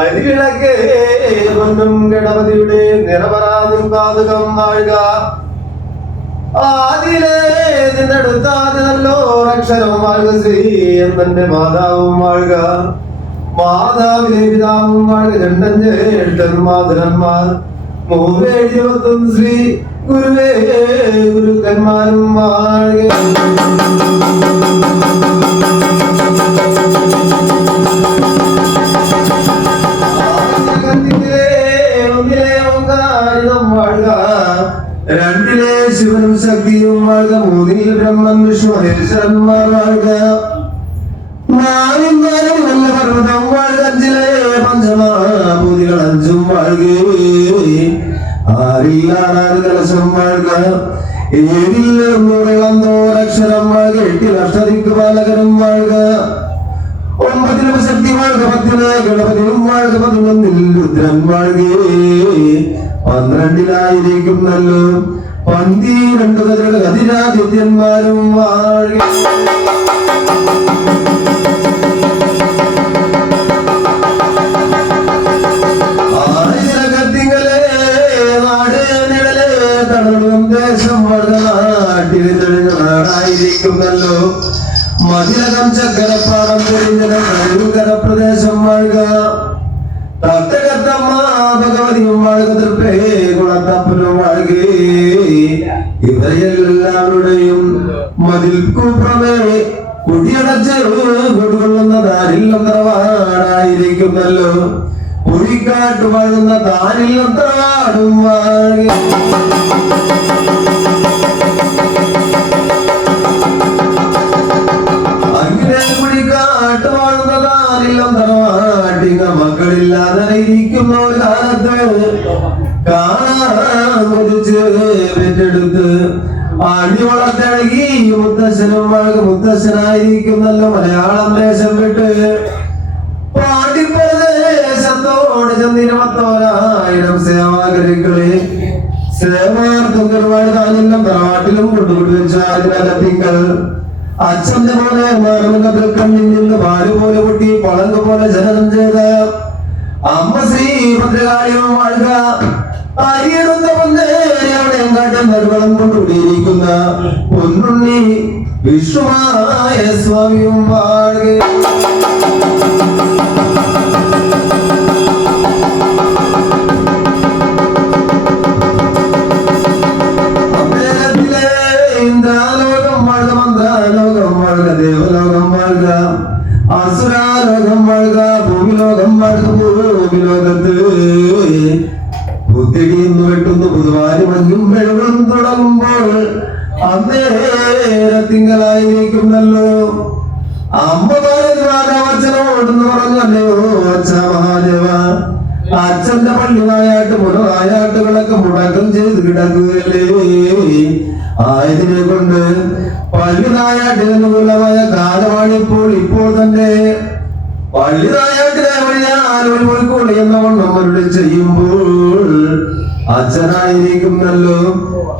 അരിവിളക്കേ പൊന്നും ഗണപതിയുടെ നിറപറാതും പാതകം വാഴുക. ആദിലേ നിന്നെടുത്താതി നല്ലോരക്ഷരം വാഴുക. ശ്രീ എന്നെ മാതാവും വാഴുക. മാതാവിലെ പിതാവും വാഴുക. രണ്ടഞ്ചേട്ടൻ മാതരന്മാർ മൂവേഴുപത്തും ശ്രീ ഗുരുവേ ഗുരുക്കന്മാരും വാഴുക. രണ്ടിലെ ശിവനും ശക്തിയും വാഴുക. മൂന്നിൽ ബ്രഹ്മൻ വിഷ്ണു മഹേശ്വരന്മാർ വാഴുക. നാലും നാലും നല്ല പർവ്വതം വാഴുക. അഞ്ചിലെ പഞ്ചമഭൂതികൾ അഞ്ചും വാഴുകേ. ആറിലാണ് കലശം വാഴുക. ഏഴിൽ നൂറിളന്തോരക്ഷരം വാഴുക. എട്ടിൽ അഷ്ടദിക്ക് പാലകരും വാഴുക. ഒമ്പതിലും ശക്തി വാഴുക. പത്തിന് ഗണപതിയും വാഴുക. 11 രുദ്രൻ വാഴുകേ. 12 നല്ലോ 12 ഗതിരാദിത്യന്മാരും വാഴുക. ആയിരകത്തിങ്ങളെ നാട് നിഴലേ തണലും ദേശം വാഴുക. നാട്ടിൽ തെളിഞ്ഞ നാടായിരിക്കുന്നല്ലോ. മതിലകം ചക്കരപ്പാടം തെളിഞ്ഞ ഭയങ്കര പ്രദേശം വാഴുക. തട്ടകത്തമ്മ ഭഗവതിയും വാഴുക. തൃപ്പേ കുളത്തപ്പനും വാഴുകേ. ഇവരെല്ലാവരുടെയും മതിൽക്കുപുറമേ കുടിയടച്ച് കൊടുകൊള്ളുന്ന താനില്ലം തറവാടായിരിക്കുന്നല്ലോ. കുഴിക്കാട്ട് വാഴുന്ന താനില്ലം തറവാടും വാഴുക. അങ്ങനെ കുഴിക്കാട്ട് വാഴുന്ന താനില്ലം തറവാട്ടിങ്ങ മക്കളില്ലാതിരിക്കുന്ന ഒരു കാലത്ത് കാണാൻ മുതിച്ച് പെറ്റെടുത്ത് അടി വളർത്തിളകി മുത്തശ്ശനും വാഴുക. മുത്തശ്ശനായിരിക്കുന്നല്ലോ മലയാളം ദേശം വിട്ട് പാടിപ്രദേശത്തോട് ചെന്നിരുപത്തോരായിരം സേവാഗരികളെ സേവാർത്ഥങ്ങൾ വാഴുകാനെല്ലാം തറവാട്ടിലും കൊണ്ടുകൊടുവെച്ച അതിനകത്തിങ്കൽ അച്ഛന്റെ പോലെ മാനവന്റെ കണ്ണിൽ നിന്ന് പാല് പോലെ പൊട്ടി പളങ്ക് പോലെ ജനനം ചെയ്ത അമ്മ ശ്രീ ഭദ്രകാളിയും വാഴുക. അരിയെടുത്ത പൊന്നേരെയും കാട്ടും നടുവളം കൊണ്ടുകൂടിയിരിക്കുന്ന പൊന്നുണ്ണി വിഷ്ണുമായ സ്വാമിയും വാഴുക. ഇന്ദ്രാലോകം വാഴുക. മന്ത്രാലോകം വാഴുക. ദേവലോകം വാഴുക. അസുരാലോകം വാഴുക. ഭൂമിലോകം വാഴുക. ഭൂമിലോകത്ത് കുത്തിടിയുന്നു വെട്ടുന്നു പുതുവാരി മഞ്ഞും വെള്ളം തുടങ്ങുമ്പോൾ അന്നേരത്തിങ്കളായിരിക്കുന്നല്ലോ. അമ്മ അച്ഛനോടെന്ന് പറഞ്ഞല്ലോ. അച്ഛ മഹാദേവ അച്ഛന്റെ പള്ളിനായാട്ട് മുടനായാട്ടുകളൊക്കെ മുടക്കം ചെയ്ത് കിടക്കുകയല്ലേ. ആയതിനെ കൊണ്ട് പള്ളിനായാട്ടിന് അനുകൂലമായ കാലമാണിപ്പോൾ. ഇപ്പോൾ തന്നെ പള്ളിനായാട്ടിനെ വഴിയാൽ പോയിക്കോളി എന്ന വണ്ണം അവരുടെ ചെയ്യുമ്പോൾ അച്ഛനായിരിക്കുന്നല്ലോ.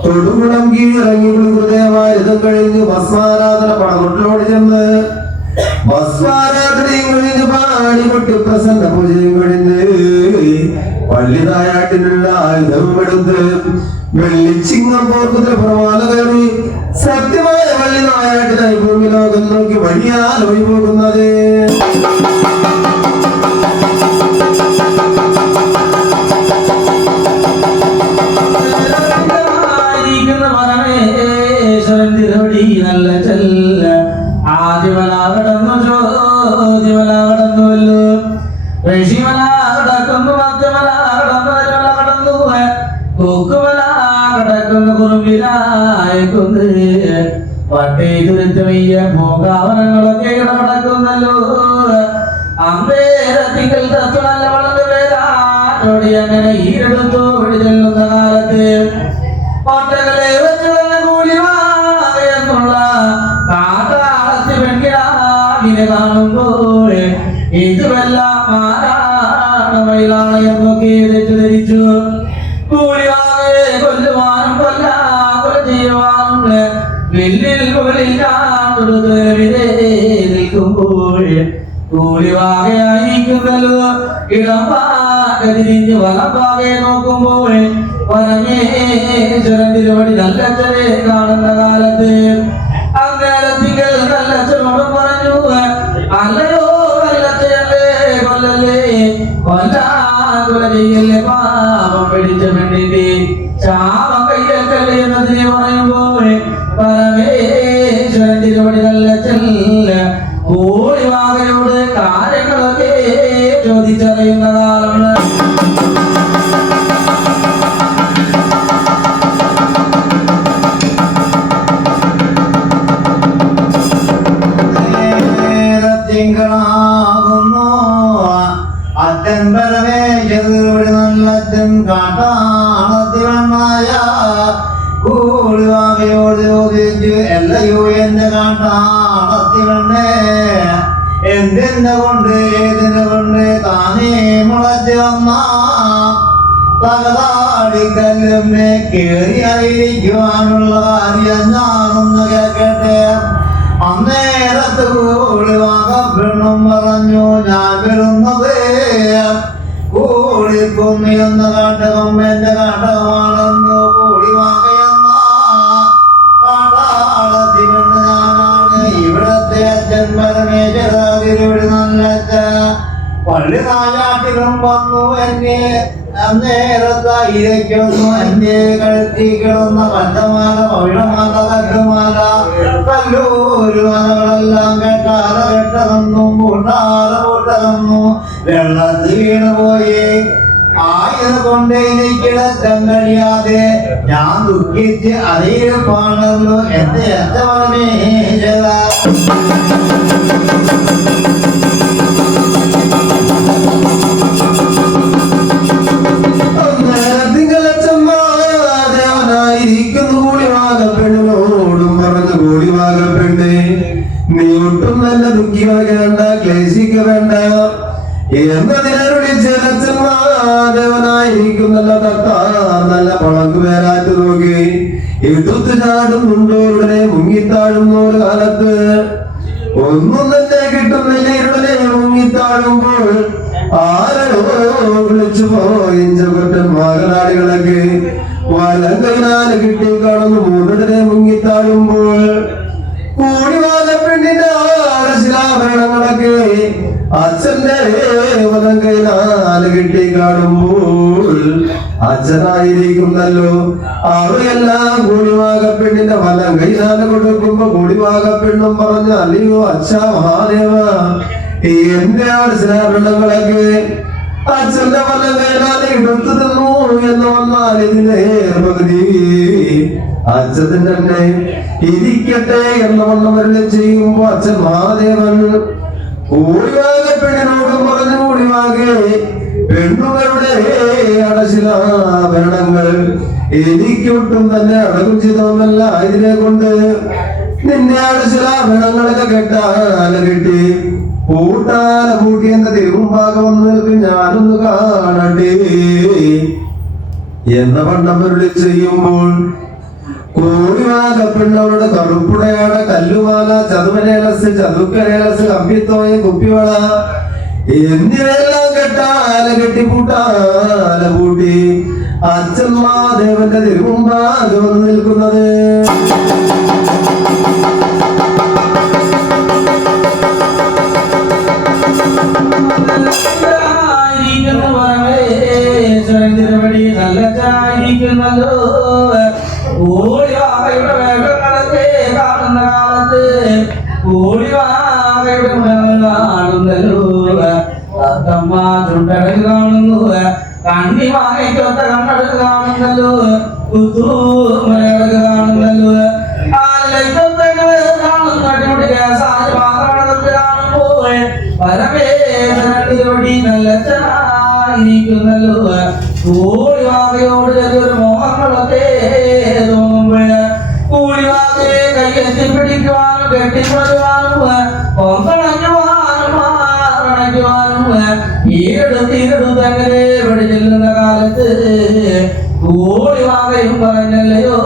തൊടുകുളം കീഴിറങ്ങി ഹൃദയമായുധം കഴിഞ്ഞ് ഭസ്മാരാധന പടകൊട്ടിലോട് ചെന്ന് ഭസ്മാരാധനയും കഴിഞ്ഞ് പാടി പൊട്ടി പ്രസന്ന പൂജയും കഴിഞ്ഞ് പള്ളിനായാട്ടിനുള്ള ആയുധം എടുത്ത് വെള്ളിച്ചിങ്ങം പോർക്കുതിര പ്രമാല കയറി സത്യമായ പള്ളിനായാട്ടിനായി ഭൂമി ലോകം നോക്കി വഴിയാൽ വഴി പോകുന്നത്. നല്ല ചെല്ല ആദിമല കടന്നു ചോദ്യമല കടന്നുവല്ലോ. ഋഷിമല കടക്കുന്നു. മധ്യമല കടന്നു. അരിമല കടന്നു. കൂക്കുമല കടക്കുന്നു. കുറുമ്പിലായിക്കുന്നു. പട്ടേ തുരുത്തമയ്യ മൂകാവനങ്ങളൊക്കെ കടക്കുന്നല്ലോ. അമ്പേരത്തിങ്കൽ തത്വ നല്ല വളർന്നു വേദാനോടി അങ്ങനെ ഈരെടുത്തു വഴി ചെല്ലുന്ന കാലത്ത് ഒട്ടകളെ വെച്ച് കൂലി വാങ്ങുള്ള കാട്ടാളത്തി പെൺകിടാവിനെ കാണുമ്പോൾ ഇതുമെല്ലാം ആരാണമയിലാണ് എന്നൊക്കെ തെറ്റിദ്ധരിച്ചു. കൂലി വാങ്ങെ കൊല്ലുവാനും കൊല്ല ചെയ്യുവാനും വെല്ലിൽ മുകളിൽ കാട്ടുടുത്ത് നിൽക്കുമ്പോൾ കൂലിവാകയായിരിക്കുന്നല്ലോ ഇടംപാകതിരിഞ്ഞ് വലപ്പാകെ നോക്കുമ്പോൾ പരമേശ്വരൻ തിരുവടി നല്ലച്ഛനെ കാണുന്ന കാലത്ത് അന്നേരത്തിങ്കൽ നല്ലച്ഛനോട് പറഞ്ഞു അല്ലയോ നല്ലച്ഛനല്ലേ കൊല്ലല്ലേ കൊല്ല ചെയ്യല്ലേ പാപം പിടിച്ച പെണ്ണിന്റെ ശാപം കയ്യേറ്റല്ലേ എന്നതിനെ പറയുമ്പോൾ പരമേശ്വരൻ തിരുവടി നല്ലച്ഛല്ല കൂലിവാകയോട് കാര്യങ്ങളൊക്കെ ചോദിച്ചറിയുന്ന കാലമാണ്. അച്ഛൻ പരമേശ്വരൻ നല്ലച്ഛൻ കാട്ടാളത്തിവണ്ണായ കൂളിവാകയോട് ചോദിച്ചു എല്ലയോ എന്റെ കാട്ടാളത്തിവണ്ണേ എന്തിനെ കൊണ്ട് ഏതിനെ കൊണ്ട് താനേ മുളച്ചു വന്ന തകതാടിക്കല്ലുമേ കേറിയായിരിക്കുവാനുള്ള കാര്യം ഞാനൊന്ന് കേൾക്കട്ടെ. അന്നേരത്ത് കൂളിവാക പെണ്ണും പറഞ്ഞു ഞാൻ വരുന്നത് കൂളിക്കുമ്മി എന്ന കാട്ടകം എന്റെ കാട്ടകമാണെന്ന് കൂളിവാകയെന്ന കാട്ടാളത്തി പെണ്ണ് ഞാനാണ്. ഇവിടത്തെ അച്ഛൻ പരമേശ്വരതിരുവിടി നല്ലച്ഛ പള്ളി നായാട്ടിലും വന്നു എന്നെ അന്നേരത്തായിരിക്കുന്നു എന്റെ കഴുത്തി കിടന്ന പഞ്ചമാല പവിഴമാല കല്ലുമാല കല്ലൂരു മലകളെല്ലാം കെട്ടാല കെട്ടതെന്നും പൂട്ടാല പൂട്ടതെന്നു വെള്ളത്തിൽ വീണുപോയി. ആയത് കൊണ്ട് എനിക്കിടത്തം കഴിയാതെ ഞാൻ ദുഃഖിച്ച് അറിയിപ്പാണല്ലോ എന്റെ അച്ഛമേശ്വര. പെണ്ണിനോടും പറഞ്ഞു കൂടിവാക പെണ്ണ് നീ ഒട്ടും നല്ല ദുഃഖിവാകേണ്ട ക്ലേശിക്ക വേണ്ട എന്നതിനരുളി ചെലച്ചന്മാദേവനായിരിക്കുന്നല്ല തത്താ നല്ല പളങ്കു പേരാറ്റ് നോക്കി എടുത്തു ചാടുന്നുണ്ടോ ഉടനെ മുങ്ങിത്താഴുന്ന ഒരു കാലത്ത് ഒന്നും തന്നെ കിട്ടുന്നില്ല ഇരുടനെ മുങ്ങിത്താഴുമ്പോൾ ആരോ വിളിച്ചു പോയിഞ്ച കൊട്ടൻ മകനാളികളൊക്കെ വലം കൈനാല് കിട്ടി കാണുന്നു മൂന്നിടനെ മുങ്ങിത്താഴുമ്പോൾ കൂടിവാല പെണ്ണിന്റെ ആടശിലാഭരണങ്ങളൊക്കെ അച്ഛന്റെ വലം കൈനാല് കിട്ടി കാണുമ്പോൾ അച്ഛനായിരിക്കുന്നല്ലോ അവയെല്ലാം കൂടിവാക പെണ്ണിന്റെ വലം കൈനാല് കൊടുക്കുമ്പോ കൂടിവാക പെണ്ണും പറഞ്ഞ അല്ലയോ അച്ഛാ മഹാദേവ എന്റെ ആടശിലാഭരണങ്ങളൊക്കെ അച്ഛന്റെ വലം കൈനാല് എടുത്തു തന്നു എന്ന് വന്നാൽ ഇതിനെ പകുതി അച്ഛൻ തന്നെ ഇരിക്കട്ടെ എന്ന വണ്ണവരുടെ ചെയ്യുമ്പോ അച്ഛൻ മഹാദേവൻ കൂടിവാക പെണ്ണിനോടും പറഞ്ഞു കൂടിവാകെ പെണ്ണുങ്ങളുടെ അടശിലാഭരണങ്ങൾ എനിക്കൊട്ടും തന്നെ അടകുചിതമല്ല ഇതിനെ കൊണ്ട് നിന്നെ അടശിലാഭരണങ്ങളൊക്കെ കെട്ടാല കെട്ടി പൂട്ടാല പൂട്ടി എന്ന തിരുമുമ്പാകെ വന്നു നിൽക്കും ഞാനൊന്ന് കാണട്ടെ എന്ന വണ്ണവരുടെ ചെയ്യുമ്പോൾ കൂടിവാക പെണ്ണവരുടെ കറുപ്പുടയാട് കല്ലുമാല ചതുവനേലസ് ചതുക്കനേലസ് കമ്പിത്തോയ കുപ്പിവള എന്നിവയെല്ലാം കെട്ടാല കെട്ടി പൂട്ടാല പൂട്ടി അച്ഛൻ മഹാദേവന്റെ തിരുമുമ്പാകെ വന്ന് നിൽക്കുന്നത്. നല്ലതായിരിക്കുന്നല്ലോ കൂടിവാകയുടെ വേഗങ്ങളൊക്കെ കാണുന്ന കാലത്ത് കൂടിവാകയുടെ കാണുന്നല്ലോ അത്തമ്മ ചുണ്ടകൾ കാണുന്നു കണ്ണിവാകയ്ക്കൊത്ത കണ്ണടൽ കാണുന്നല്ലോ കുത്തൂമലകൾ കാണുന്നല്ലോ കാണുന്നു അടിമുടി കാണുമ്പോൾ പരമേശ്വരടി നല്ലതായിരിക്കുന്നല്ലോ കൂടിവാകയോട് ചെറിയൊരു മോഹങ്ങളൊക്കെ തോന്നുമ്പോഴ് കൂടിവാകയെ കയ്യെത്തി പിടിക്കുവാനും കെട്ടിക്കൊള്ളുവാനും കൊമ്പണഞ്ഞുവാനും മാറണയ്ക്കുവാനും ഈരെടുത്തങ്ങനെ ഇവിടെ ചെല്ലുന്ന കാലത്ത് കൂടിവാകയും പറഞ്ഞല്ലയോ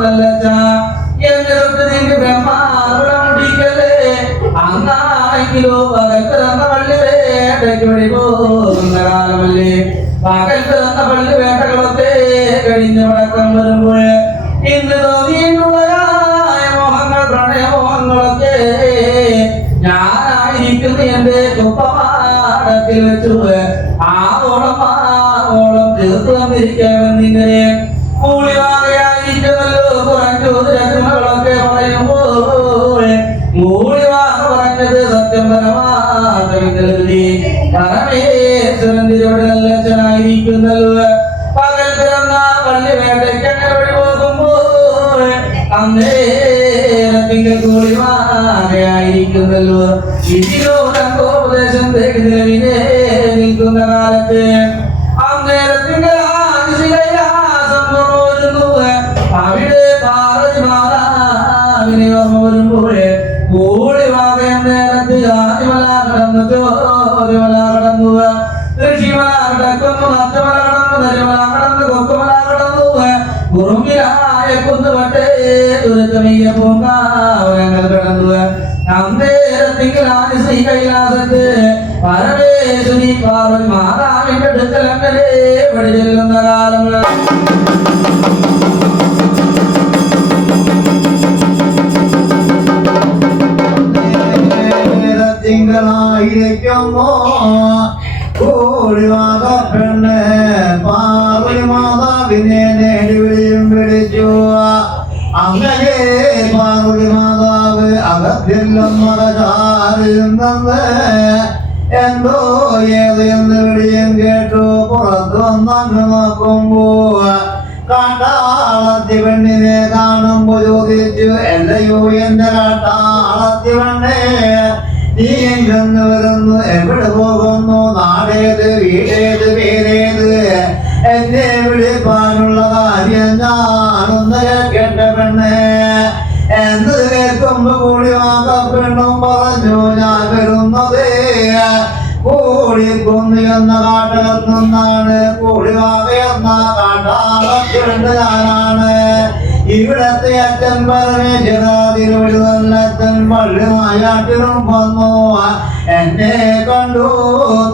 നല്ലച്ച എന്റെ ആണെങ്കിലോ പകൽ പിറന്ന പള്ളി വേട്ടയ്ക്ക് വഴി പോകുന്ന കാലമല്ലേ. പകൽ പിറന്ന പള്ളി വേട്ടകളൊക്കെ കഴിഞ്ഞ് മടക്കം വരുമ്പോൾ ഇന്ന് തോന്നിയിട്ടുള്ളതായ മോഹങ്ങൾ പ്രണയമോഹങ്ങളൊക്കെ ഞാനായിരിക്കുന്ന എന്റെ കുപ്പമാടത്തിൽ വെച്ചു ആവോളം തീർത്തു വന്നിരിക്കാമെന്നിങ്ങനെ മൂളിവാകയായിരിക്കുന്നല്ലോ കുറഞ്ഞു രത്നങ്ങളൊക്കെ പറയുമ്പോൾ മൂളിവാക പറഞ്ഞത് സത്യം പരമാത്മി പരമേശ്വരൻ തിരുവടലച്ചനായിരിക്കുന്നല്ലോ. പകൽ പിറന്ന പള്ളി വേട്ടയ്ക്ക് അങ്ങനെ വഴി പോകുമ്പോൾ അന്നേരത്തിങ്കൽ കൂളിവാകയായിരിക്കുന്നല്ലോ. ഇതിലോടങ്കോപദേശം തേടി നിലവിനെ നിൽക്കുന്ന കാലത്ത് അന്നേരത്തിങ്കൽ അവിടെ പാർവതി മാതാവിനെ ഓർമ്മ വരുമ്പോൾ കൂളിവാക നേരത്ത് ആദിമല കടന്നു ചോദ്യമല കടന്നു ഋഷിമല കടക്കുന്നു മറ്റമല കടന്നു നരിമല കടന്നു കൊക്കുമല കടന്നു കുറുമ്പിലായ കുന്നുപട്ടേ ദുരിതമീയ പൂങ്കാവനങ്ങൾ കടന്നു അന്നേരത്തിങ്കിൽ ആദി ശ്രീ കൈലാസത്ത് പരമേശ്വരി പാർവതി മാതാവിന്റെ അടുക്കൽ അങ്ങനെ വഴി ചെല്ലുന്ന കാലങ്ങൾ തിങ്കളായിരിക്കുമ്പോ കൂടിവാക പെണ്ണ് പാർവതി മാതാവിനെ നേടിവിളിയും വിളിച്ചു. അങ്ങനെ പാർവതി മാതാവ് അകത്തിലും മകചാരിയുന്നെന്ന് എന്തോ ഏത് എന്ന് വിളിയും കേട്ടു. പുറത്തു വന്നങ്ങ് നോക്കുമ്പോ കാട്ടാളത്തി പെണ്ണിനെ കാണുമ്പോ ചോദിച്ചു, എല്ലയോ എന്റെ കാട്ടാളത്തി പെണ്ണേ, നീ എങ്ങെന്ന് വരുന്നു, എവിടെ പോകുന്നു, നാടേത്, വീടേത്, പേരേത്, എന്നെ വിളിപ്പാനുള്ള കാര്യം ഞാനൊന്ന് കേട്ട പെണ്ണേ എന്ന് കേൾക്കുമ്പോ കൂടിവാക പെണ്ണും പറഞ്ഞു, ഞാൻ വരുന്നത് കൂടിക്കൊന്നു എന്ന കാട്ടകത്തുനിന്നാണ്. കൂടിവാക എന്ന കാട്ടാളത്തിരണ്ട് ഞാനാണ്. ഇവിടത്തെ അച്ഛൻ പരമേശ്വരാതിരുവഴുതല്ലച്ഛൻ പള്ളി നായാട്ടിലും വന്നു. എന്നെ കണ്ടു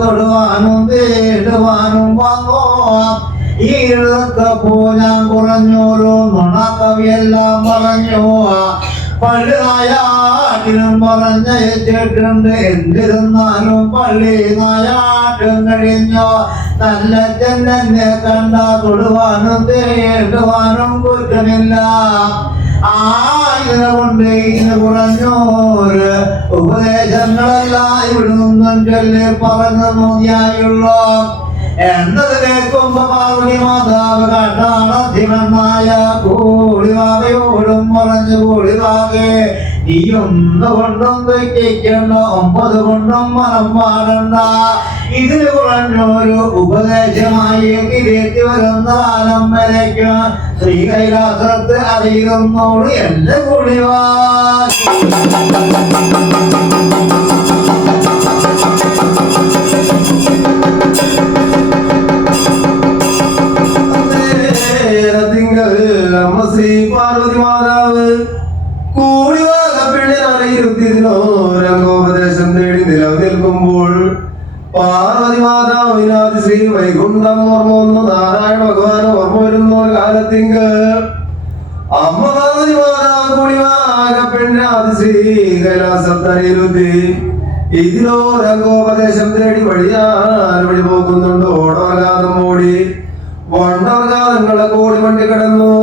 തൊടുവാനും തേടുവാനും വന്നു. ഈ എഴുതപ്പോ ഞാൻ കുറഞ്ഞോരോ നുണക്കവിയെല്ലാം പറഞ്ഞു. പള്ളി നായാട്ടിലും പറഞ്ഞയച്ചിട്ടുണ്ട്. എന്തിരുന്നാലും പള്ളി നായാട്ടും കഴിഞ്ഞോ നല്ലച്ഛൻ എന്നെ കണ്ട തൊടുവാനും തേടുവാനും കുറ്റമില്ല. കൊണ്ട് ഇന്ന് കുറഞ്ഞോര് ഉപദേശങ്ങളെല്ലാം ഇവിടെ നിന്നും ചൊല്ലി പറഞ്ഞു മതിയായുള്ളൂ എന്നത് കേൾക്കുമ്പോ പാർവതി മാതാവ് കാട്ടാളത്തിവനായ കൂടിവാകയോടും പറഞ്ഞു, കൂടിവാകെ നീ 1 കൊണ്ടും തെറ്റിക്കണ്ട, 9 കൊണ്ടും മനം പാടണ്ട. ഇതിന് കുറഞ്ഞൊരു ഉപദേശമായി തിരിച്ചു വരുന്ന കാലം വരയ്ക്ക് ശ്രീ കൈലാസത്ത് അറിയുന്നോട് എന്റെ കൂടിവാകി. ശ്രീ പാർവതി മാതാവ് കൂടിവാക പെണ്ണിനറിയിരുത്തിനോ രംഗോപദേശം തേടി നിലനിൽക്കുമ്പോൾ പാർവതി മാതാവിനാദി ശ്രീ വൈകുണ്ഠം ഓർമ്മ വന്നു. നാരായണ ഭഗവാൻ ഓർമ്മ വരുന്ന ഒരു കാലത്തിങ്ക് അമ്മ പാർവതി മാതാവ് കൂടിവാക പെണ്ണാദി ശ്രീ കൈലാസത്തറിയിരുത്തി ഇതിനോ രംഗോപദേശം തേടി വഴി പോകുന്നുണ്ട്. ഓടോർഗാതം ഓടി വണ്ടോർഗാതങ്ങളെ കോടി വണ്ടി കിടന്നു.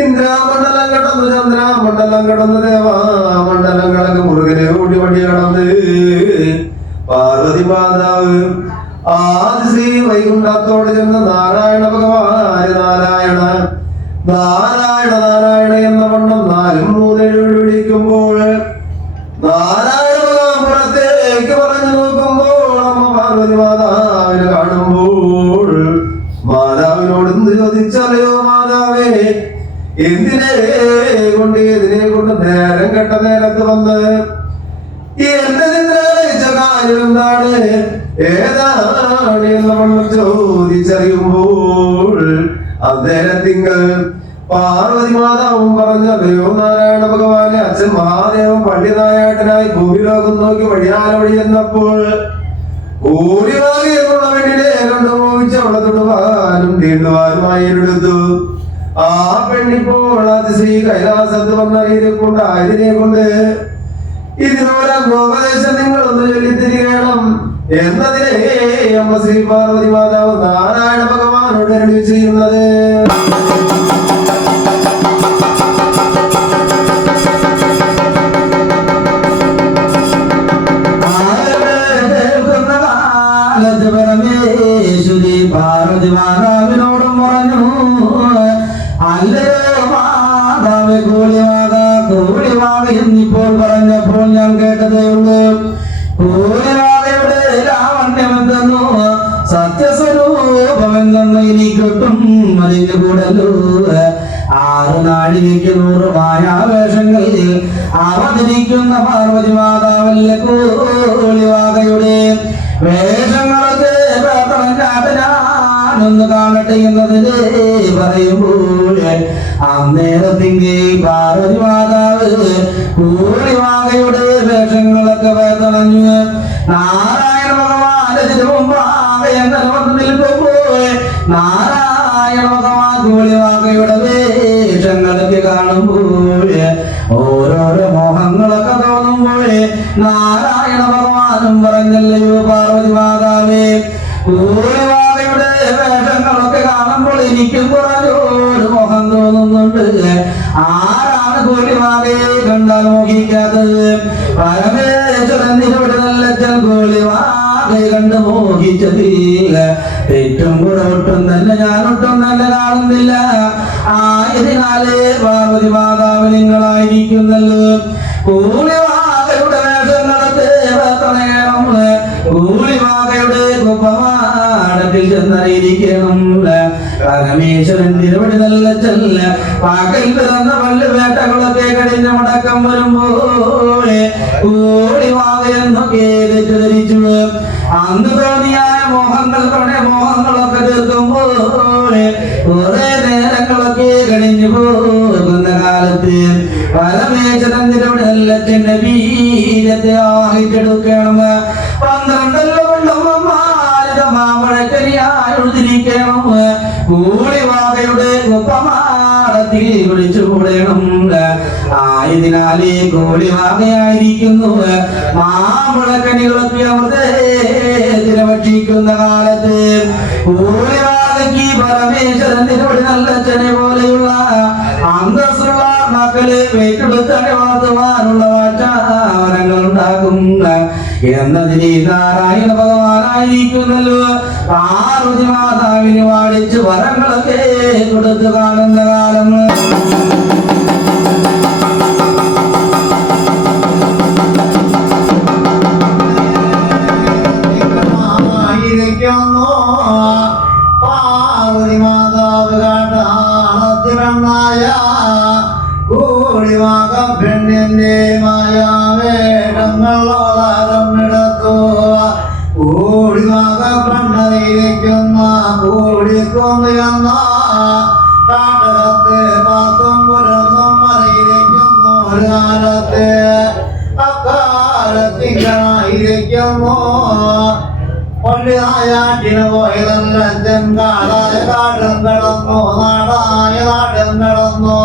ഇന്ദ്രാമണ്ഡലം കടന്നു, ചന്ദ്രാമണ്ഡലം കടന്നു, ദേവാമണ്ഡലങ്ങളൊക്കെ മുറുകനെ കൂടി വണ്ടി കടന്ന് പാർവതി മാതാവ് ആദി ശ്രീ വൈകുണ്ഠത്തോട് ചെന്ന് നാരായണ ഭഗവാൻ നാരായണ നാരായണ നാരായണ എന്ന വണ്ണം 4 3 വിളിക്കുമ്പോൾ നാരായണ ഭഗവാൻ പുറത്തേക്ക് പറഞ്ഞു നോക്കുമ്പോൾ അമ്മ പാർവതി മാതാവിനെ കാണുമ്പോൾ മാതാവിനോട് എന്ത് ചോദിച്ചറിയോ മാതാവേ, എന്തിനെ കൊണ്ട് നേരം കെട്ട നേരത്ത് വന്ന് എന്റെ നിദ്രയിച്ച കാര്യം എന്താണ്, ഏതാണ് എന്ന് ചോദിച്ചറിയുമ്പോൾ അദ്ദേഹത്തിങ്കൾ പാർവതി മാതാവും പറഞ്ഞതയോ നാരായണ ഭഗവാനെ അച്ഛൻ മഹാദേവൻ പള്ളിനായാട്ടനായി ഭൂമിലോകം നോക്കി വഴിയാല വഴി എന്നപ്പോൾ ഓടിവാകി എന്നുള്ള പെണ്ണിനെ കണ്ടുപോയിച്ച് അവളെ തൊടുവാനും തീണ്ടുവാനുമായി എടുത്തു. ആ പെണ്ണിപ്പോൾ അതിശ്രീ കൈലാസത്ത് വന്നറിയിരിപ്പുണ്ടായതിനെ കൊണ്ട് ഇതിനോരോപദേശം നിങ്ങളൊന്ന് ചൊല്ലിത്തിരിക്കണം എന്നതിനെ അമ്മ ശ്രീ പാർവതി മാതാവ് നാരായണ ഭഗവാനോട് അരുളി ചെയ്യുന്നത്. പരമേശ്വരി പാർവതി മാതാവിനോടും പറഞ്ഞു, അല്ലയോ മാതാവ് കൂളിവാക എന്നിപ്പോൾ പറഞ്ഞപ്പോൾ ഞാൻ കേട്ടതേ ഉള്ളൂ. കൂളിവാകയുടെ ലാവണ്യമെന്തെന്നോ സത്യസ്വരൂപമെന്തെന്നോ എനിക്കൊട്ടും അതിന് കൂടലോ. 6 നാഴികയ്ക്ക് 100 മായാവേഷങ്ങളിൽ അവതരിക്കുന്ന പാർവതി മാതാവല്ലേ കൂളിവാകയുടെ വേഷങ്ങളൊക്കെ ഞാനൊന്ന് കാണട്ടെ എന്നതിനെ പറയുമ്പോൾ അന്നേരത്തിങ്കി പാർവതി മാതാവ് കൂളിവാകയുടെ വേഷങ്ങളൊക്കെ വേതണഞ്ഞ് നാരായണ ഭഗവാന്റെ മുമ്പാകെ എങ്ങനെ വന്ന് നിൽക്കുമ്പോൾ നാരായണ ഭഗവാൻ കൂളിവാകയുടെ വേഷങ്ങളൊക്കെ കാണുമ്പോൾ ഓരോരോ മോഹങ്ങളൊക്കെ തോന്നുമ്പോൾ നാരായണ ഭഗവാനും പറഞ്ഞല്ലയോ പാർവതി മാതാവേ, കൂളിവാകയുടെ വേഷങ്ങളൊക്കെ കാണുമ്പോൾ എനിക്കും കുറഞ്ഞൊരു മോഹം തോന്നുന്നുണ്ട്. ആരാണ് കൂളിവാകയെ കണ്ടാൽ മോഹിക്കാത്തത്? പരമേശ്വരൻ തിരുവടി നല്ലച്ഛൻ കൂളിവാകയെ കണ്ട് മോഹിച്ചതില്ല. ഏറ്റവും കൂടെ ഒട്ടും തന്നെ ഞാനൊട്ടും തന്നെ കാണുന്നില്ല. ആയതിനാലേ പാർവതി മാതാവ് നിങ്ങളായിരിക്കുന്നല്ലോ. കൂളിവാകയുടെ വേഷങ്ങളൊക്കെ വേത്തണയണം. കൂളിവാകയുടെ കുപ്പമാടത്തിൽ ചെന്നറിയിരിക്കണം. പരമേശ്വരൻ തിരുവടി നല്ല ചെല്ല പകൽ പിറന്ന പല്ല് വേട്ടകളൊക്കെ കഴിഞ്ഞ മടക്കം വരുമ്പോൾ കൂളിവാകയെന്നൊക്കെ തെറ്റിദ്ധരിച്ചു. അന്ന് തോന്നിയായ മോഹങ്ങൾ പ്രണയമോഹങ്ങളൊക്കെ തീർക്കുമ്പോൾ കുറെ നേരങ്ങളൊക്കെ കഴിഞ്ഞു പോകുന്ന കാലത്ത് പരമേശ്വരൻ തിരുവടി നല്ല ചെന്ന വീരത്തെ ആഹിച്ചെടുക്കണം. 12 മാമഴക്കരിയായൊഴുതിരിക്കണം. കൂളിവാകയുടെ കുപ്പമാടത്തിൽ പിടിച്ചുകൂടണം. ആയതിനാലേ കൂളിവാകയായിരിക്കുന്നു മാമ്പഴക്കനികളൊക്കെ അമൃതേതിനെ ഭക്ഷിക്കുന്ന കാലത്ത് കൂളിവാകയ്ക്ക് പരമേശ്വരൻ തിരുവടി നല്ലച്ഛനെ പോലെയുള്ള അന്തസ്സുള്ള മക്കളെ ഏറ്റെടുത്തടി വളർത്തുവാനുള്ള വാചാവരങ്ങൾ ഉണ്ടാകും എന്നതിനെ നാരായണ ഭഗവാനായിരിക്കുന്നല്ലോ. പാർവതി മാതാവിന് വാടിച്ച് വരങ്ങളൊക്കെ കൊടുത്തു കാണുന്ന കാലം പാർവതി മാതാവ് കാട്ടാളത്തിരണ്ണായ കൂളിവാക പെണ്ണിന്റെ മായാവേഷങ്ങളോതാരം എടുത്തു. കൂളിവാക പെണ്ണയിലിരിക്കുന്ന കൂടിക്കൊന്നുയെന്ന കാട്ടകത്ത് പാത്തും പുരന്നും മറിയിരിക്കുന്നു. ഒരു കാലത്ത് അക്കാലത്തിങ്ങനായിരിക്കുന്നു. പള്ളിനായാട്ടിന് പോയതല്ല ചെങ്കാടായ കാടും കടന്നു, നാടായ നാടും കടന്നു.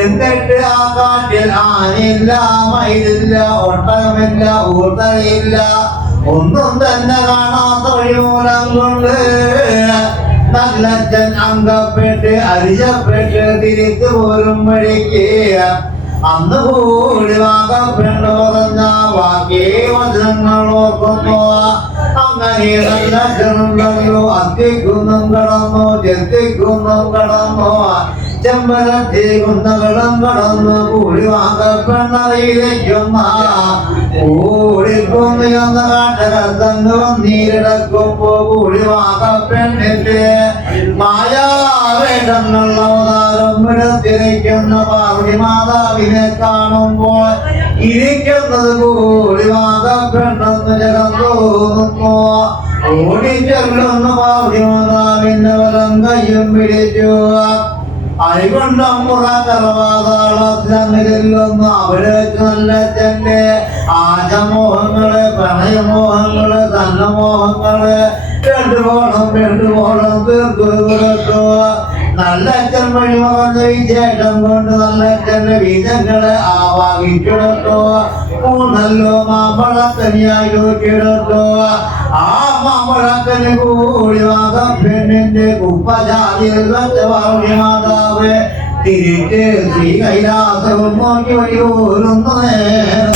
എന്നിട്ട് ആ കാട്ടിൽ ആനയില്ല, മയിലില്ല, ഒട്ടകമില്ല, ഊർത്തലയില്ല, ഒന്നും തന്നെ കാണാത്ത വഴിമൂലം കൊണ്ട് നല്ലച്ഛൻ അങ്കപ്പെട്ട് അരിശപ്പെട്ട് തിരിച്ചു പോരും വഴിക്ക് അന്ന് കൂളിവാക പെണ്ണു പറഞ്ഞ വാക്കേ വചനങ്ങൾ ഓർക്കുന്നു. അങ്ങനെ നല്ലച്ഛനുണ്ടല്ലോ അത്തിക്കുന്നും കടന്നു, ചെത്തിക്കുന്നും കടന്നു, ചെമ്പരത്തി കുന്നകളും കടന്നു. കൂളിവാക പെണ്ണറിയിലേക്കുന്ന കൂടിക്കൊന്നിയെന്ന കാട്ടകത്തന്ന് വന്നീരിടക്കുമ്പോ കൂളിവാക പെണ്ണിന്റെ മായാവേഷങ്ങൾ അവതാരം വിടത്തിരിക്കുന്ന പാർവതി മാതാവിനെ കാണുമ്പോൾ ഇരിക്കുന്നത് കൂളിവാക പെണ്ണെന്ന് ജഗം തോന്നുന്നു. ഓടിച്ചെല്ലുന്ന പാർവതി മാതാവിന്റെ വലം കയ്യും പിടിച്ചു. അഴികൊണ്ടമ്പുറ കർവാതാളത്തിലൊന്ന് അവിടേക്ക് നല്ലച്ഛന്റെ ആജമോഹങ്ങള് പ്രണയമോഹങ്ങള് തന്നമോഹങ്ങള് രണ്ടുപോണം തീർക്കു നല്ലച്ഛൻ വഴിമറന്ന് വിശേഷം കൊണ്ട് നല്ലച്ഛന്റെ ബീജങ്ങളെ ആവാഹിച്ചിടട്ടോ ൂണല്ലോ മാമ്പഴക്കനിയായി നോക്കിയിടട്ടോ ആ മാമ്പഴക്കന് കൂടി മാതാ പെണ്ണിന്റെ കുപ്പജാതിയിൽ വെച്ച വാഴി മാതാവ് തിരിച്ച് ശ്രീ കൈലാസവും നോക്കി വഴി പോരുന്നു നേരം